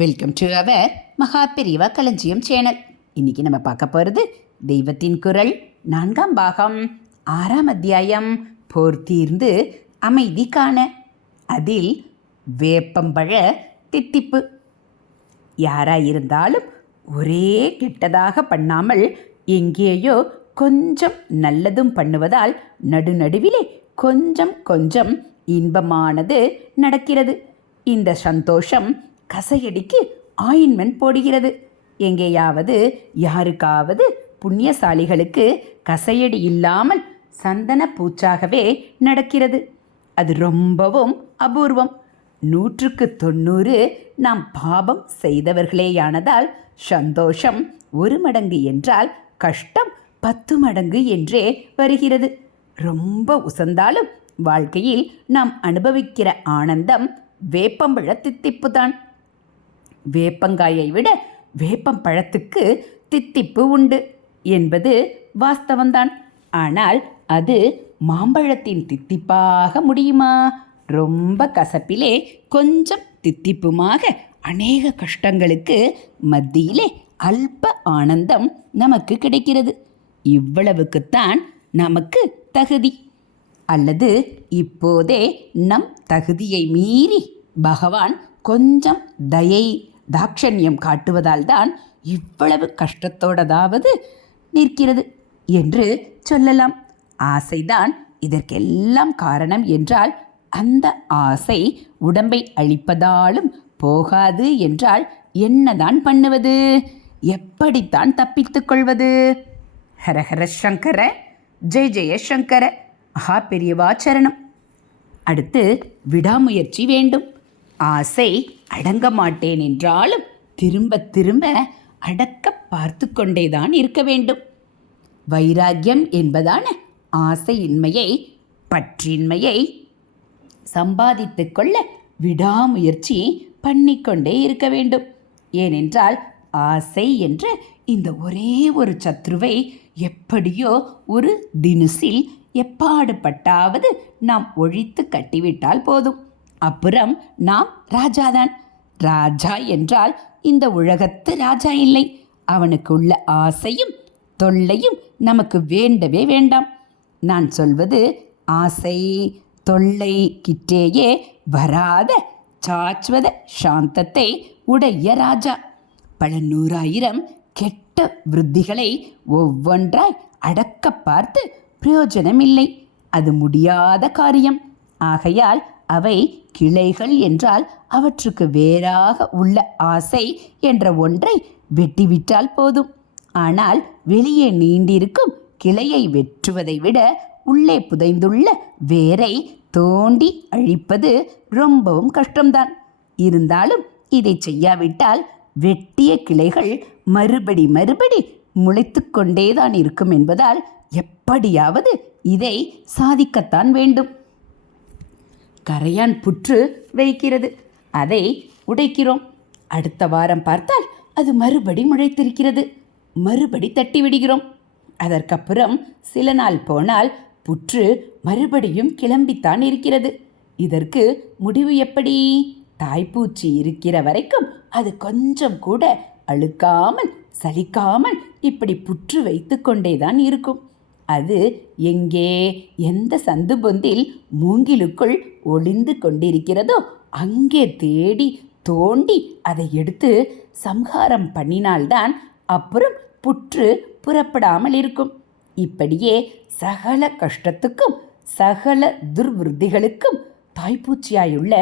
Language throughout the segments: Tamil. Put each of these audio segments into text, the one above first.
வெல்கம் டு அவர் மகா பெரியவா களஞ்சியம் சேனல். இன்றைக்கி நம்ம பார்க்க போகிறது தெய்வத்தின் குரல் 4ஆம் பாகம் 6ஆம் அத்தியாயம் போர் தீர்ந்து அமைதி காண. அதில் வேப்பம்பழ தித்திப்பு. யாராயிருந்தாலும் ஒரே கெட்டதாக பண்ணாமல் எங்கேயோ கொஞ்சம் நல்லதும் பண்ணுவதால் நடுநடுவிலே கொஞ்சம் கொஞ்சம் இன்பமானது நடக்கிறது. இந்த சந்தோஷம் கசையடிக்கு ஆயின்மெண்ட் போடுகிறது. எங்கேயாவது யாருக்காவது புண்ணியசாலிகளுக்கு கசையடி இல்லாமல் சந்தன பூச்சாகவே நடக்கிறது. அது ரொம்பவும் அபூர்வம். 100க்கு 90 நாம் பாபம் செய்தவர்களேயானதால் சந்தோஷம் 1 மடங்கு என்றால் கஷ்டம் 10 மடங்கு என்றே வருகிறது. ரொம்ப உசந்தாலும் வாழ்க்கையில் நாம் அனுபவிக்கிற ஆனந்தம் வேப்பம்பழ தித்திப்பு தான். வேப்பங்காயை விட வேப்பம் பழத்துக்கு தித்திப்பு உண்டு என்பது வாஸ்தவம்தான். ஆனால் அது மாம்பழத்தின் தித்திப்பாக முடியுமா? ரொம்ப கசப்பிலே கொஞ்சம் தித்திப்புமாக அநேக கஷ்டங்களுக்கு மத்தியிலே அல்ப ஆனந்தம் நமக்கு கிடைக்கிறது. இவ்வளவுக்குத்தான் நமக்கு தகுதி. அல்லது இப்போதே நம் தகுதியை மீறி பகவான் கொஞ்சம் தாட்சண்யம் காட்டுவதால் தான் இவ்வளவு கஷ்டத்தோடதாவது நிற்கிறது என்று சொல்லலாம். ஆசைதான் இதற்கெல்லாம் காரணம் என்றால் அந்த ஆசை உடம்பை அழிப்பதாலும் போகாது என்றால் என்னதான் பண்ணுவது? எப்படித்தான் தப்பித்துக் கொள்வது? ஹரஹர சங்கர, ஜெய ஜெய சங்கர, மகா பெரியவா சரணம். அடுத்து விடாமுயற்சி வேண்டும். ஆசை அடங்க மாட்டேன் என்றாலும் திரும்ப திரும்ப அடக்க பார்த்து கொண்டேதான் இருக்க வேண்டும். வைராக்கியம் என்பதான ஆசையின்மையை, பற்றின்மையை சம்பாதித்து கொள்ள விடாமுயற்சி பண்ணிக்கொண்டே இருக்க வேண்டும். ஏனென்றால் ஆசை என்ற இந்த ஒரே ஒரு சத்ருவை எப்படியோ ஒரு தினுசில் எப்பாடுபட்டாவது நாம் ஒழித்து கட்டிவிட்டால் போதும். அப்புறம் நாம் ராஜாதான். ராஜா என்றால் இந்த உலகத்து ராஜா இல்லை. அவனுக்கு உள்ள ஆசையும் தொல்லையும் நமக்கு வேண்டவே வேண்டாம். நான் சொல்வது ஆசை தொல்லை கிட்டேயே வராத சாஸ்வத சாந்தத்தை உடைய ராஜா. பல 100,000 கெட்ட விருத்திகளை ஒவ்வொன்றாய் அடக்க பார்த்து பிரயோஜனமில்லை. அது முடியாத காரியம். ஆகையால் அவை கிளைகள் என்றால் அவற்றுக்கு வேறாக உள்ள ஆசை என்ற ஒன்றை வெட்டிவிட்டால் போதும். ஆனால் வெளியே நீண்டிருக்கும் கிளையை வெட்டுவதை விட உள்ளே புதைந்துள்ள வேரை தோண்டி அழிப்பது ரொம்பவும் கஷ்டம்தான். இதை செய்யாவிட்டால் வெட்டிய கிளைகள் மறுபடி முளைத்து கொண்டேதான் இருக்கும் என்பதால் எப்படியாவது இதை சாதிக்கத்தான் வேண்டும். கரையான் புற்று வைக்கிறது, அதை உடைக்கிறோம். அடுத்த வாரம் பார்த்தால் அது மறுபடி முளைத்திருக்கிறது. மறுபடி தட்டி விடுகிறோம். அதற்கப்புறம் சில நாள் போனால் புற்று மறுபடியும் கிளம்பித்தான் இருக்கிறது. இதற்கு முடிவு எப்படி? தாய்ப்பூச்சி இருக்கிற வரைக்கும் அது கொஞ்சம் கூட அழுக்காமல் சலிக்காமல் இப்படி புற்று வைத்து கொண்டேதான் இருக்கும். அது எங்கே எந்த சந்து பொந்தில் மூங்கிலுக்குள் ஒளிந்து கொண்டிருக்கிறதோ அங்கே தேடி தோண்டி அதை எடுத்து சம்ஹாரம் பண்ணினால்தான் அப்புறம் புற்று புறப்படாமல் இருக்கும். இப்படியே சகல கஷ்டத்துக்கும் சகல துர்விருத்திகளுக்கும் தாய்ப்பூச்சியாயுள்ள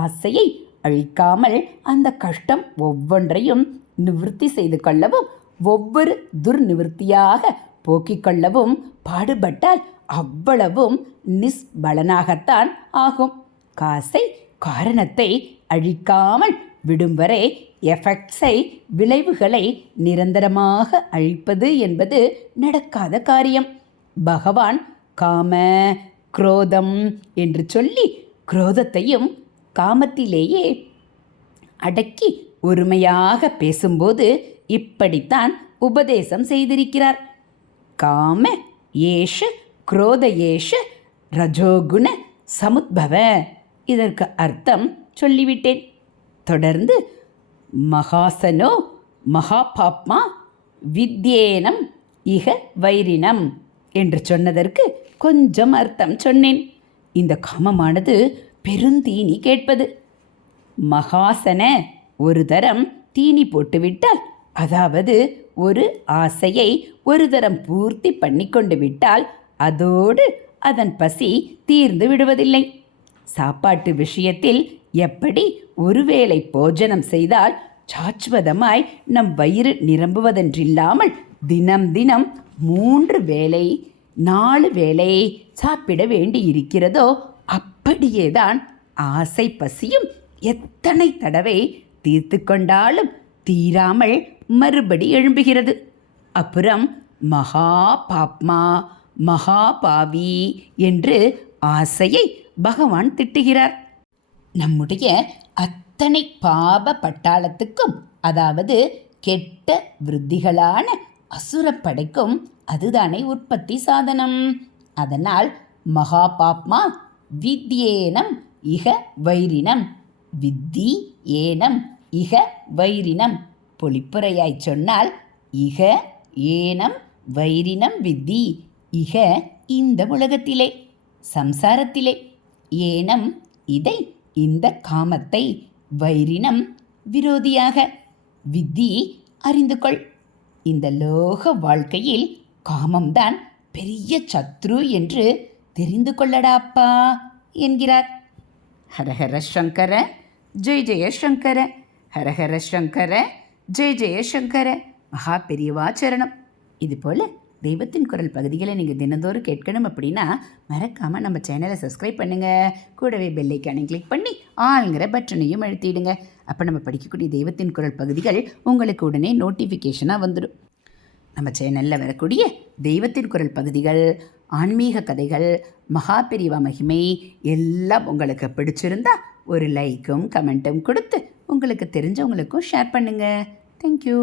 ஆசையை அழிக்காமல் அந்த கஷ்டம் ஒவ்வொன்றையும் நிவர்த்தி செய்து கொள்ளவும் ஒவ்வொரு துர்நிவர்த்தியாக போக்கிக் கொள்ளவும் பாடுபட்டால் அவ்வளவும் நிஸ்பலனாகத்தான் ஆகும். காசை காரணத்தை அழிக்காமல் விடும் வரை எஃபெக்ட்ஸை விளைவுகளை நிரந்தரமாக அழிப்பது என்பது நடக்காத காரியம். பகவான் காம குரோதம் என்று சொல்லி குரோதத்தையும் காமத்திலேயே அடக்கி ஒருமையாக பேசும்போது இப்படித்தான் உபதேசம் செய்திருக்கிறார். காம ஏஷ குரோத ஏஷ ரஜோகுண சமுத்பவ. இதற்கு அர்த்தம் சொல்லிவிட்டேன். தொடர்ந்து மகாசனோ மகாபாப்மா வித்யேனம் இக வைரினம் என்று சொன்னதற்கு கொஞ்சம் அர்த்தம் சொன்னேன். இந்த காமமானது பெருந்தீனி கேட்பது. மகாசன ஒரு தரம் தீனி போட்டுவிட்டால், அதாவது ஒரு ஆசையை ஒரு தரம் பூர்த்தி பண்ணி கொண்டு விட்டால் அதோடு அதன் பசி தீர்ந்து விடுவதில்லை. சாப்பாட்டு விஷயத்தில் எப்படி ஒருவேளை போஜனம் செய்தால் சாச்சுவதமாய் நம் வயிறு நிரம்புவதென்றில்லாமல் தினம் தினம் 3 வேளை 4 வேளை சாப்பிட வேண்டி இருக்கிறதோ, அப்படியேதான் ஆசை பசியும் எத்தனை தடவை தீர்த்து கொண்டாலும் தீராமல் மறுபடி எழும்புகிறது. அப்புறம் மகா பாப்மா மகாபாவி என்று ஆசையை பகவான் திட்டுகிறார். நம்முடைய அத்தனை பாப பட்டாளத்துக்கும், அதாவது கெட்ட விருத்திகளான அசுரப்படைக்கும் அதுதானே உற்பத்தி சாதனம். அதனால் மகா பாப்மா வித்யேனம் இக வைரினம், வித்தி ஏனம் இக வைரினம். பொழிப்புரையாய் சொன்னால் இக ஏனம் வைரினம் வித்தி. இக இந்த உலகத்திலே, சம்சாரத்திலே, ஏனம் இதை இந்த காமத்தை, வைரினம் விரோதியாக, வித்தி அறிந்து கொள். இந்த லோக வாழ்க்கையில் காமம்தான் பெரிய சத்ரு என்று தெரிந்து கொள்ளடாப்பா என்கிறார். ஹரஹர சங்கர ஜெய ஜெய சங்கர, ஹரஹர சங்கர ஜெய ஜெய சங்கர. மகா பெரியவாச்சரணம். இதுபோல் தெய்வத்தின் குரல் பகுதிகளை நீங்கள் தினந்தோறும் கேட்கணும் அப்படின்னா மறக்காமல் நம்ம சேனலை சப்ஸ்கிரைப் பண்ணுங்கள். கூடவே பெல்லைக்கானை கிளிக் பண்ணி ஆளுங்கிற பட்டனையும் அழுத்திடுங்க. அப்போ நம்ம படிக்கக்கூடிய தெய்வத்தின் குரல் பகுதிகள் உங்களுக்கு உடனே நோட்டிஃபிகேஷனாக வந்துடும். நம்ம சேனலில் வரக்கூடிய தெய்வத்தின் குரல் பகுதிகள், ஆன்மீக கதைகள், மகா பெரியவா மகிமை எல்லாம் உங்களுக்கு பிடிச்சிருந்தா ஒரு லைக்கும் கமெண்ட்டும் கொடுத்து உங்களுக்கு தெரிஞ்சவங்களுக்கும் ஷேர் பண்ணுங்கள். தேங்க்யூ.